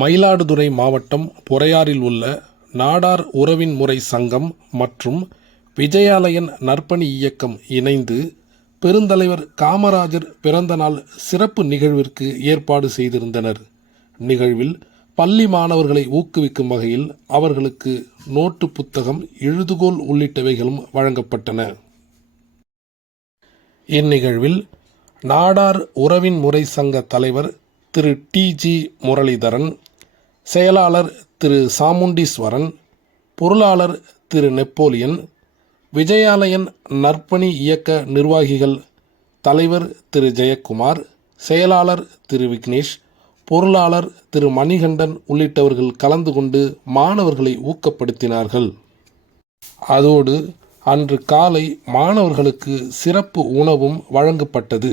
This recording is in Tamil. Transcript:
மயிலாடுதுறை மாவட்டம் பொறையாறில் உள்ள நாடார் உறவின் முறை சங்கம் மற்றும் விஜயாலயன் நற்பணி இயக்கம் இணைந்து பெருந்தலைவர் காமராஜர் பிறந்தநாள் சிறப்பு நிகழ்விற்கு ஏற்பாடு செய்திருந்தனர். நிகழ்வில் பள்ளி மாணவர்களை ஊக்குவிக்கும் வகையில் அவர்களுக்கு நோட்டு புத்தகம், எழுதுகோல் உள்ளிட்டவைகளும் வழங்கப்பட்டன. இந்நிகழ்வில் நாடார் உறவின் முறை சங்க தலைவர் திரு டி.ஜி. முரளிதரன், செயலாளர் திரு சாமுண்டீஸ்வரன், பொருளாளர் திரு நெப்போலியன், விஜயாலயன் நற்பணி இயக்க நிர்வாகிகள் தலைவர் திரு ஜெயக்குமார், செயலாளர் திரு விக்னேஷ், பொருளாளர் திரு மணிகண்டன் உள்ளிட்டவர்கள் கலந்து கொண்டு மாணவர்களை ஊக்கப்படுத்தினார்கள். அதோடு அன்று காலை மாணவர்களுக்கு சிறப்பு உணவும் வழங்கப்பட்டது.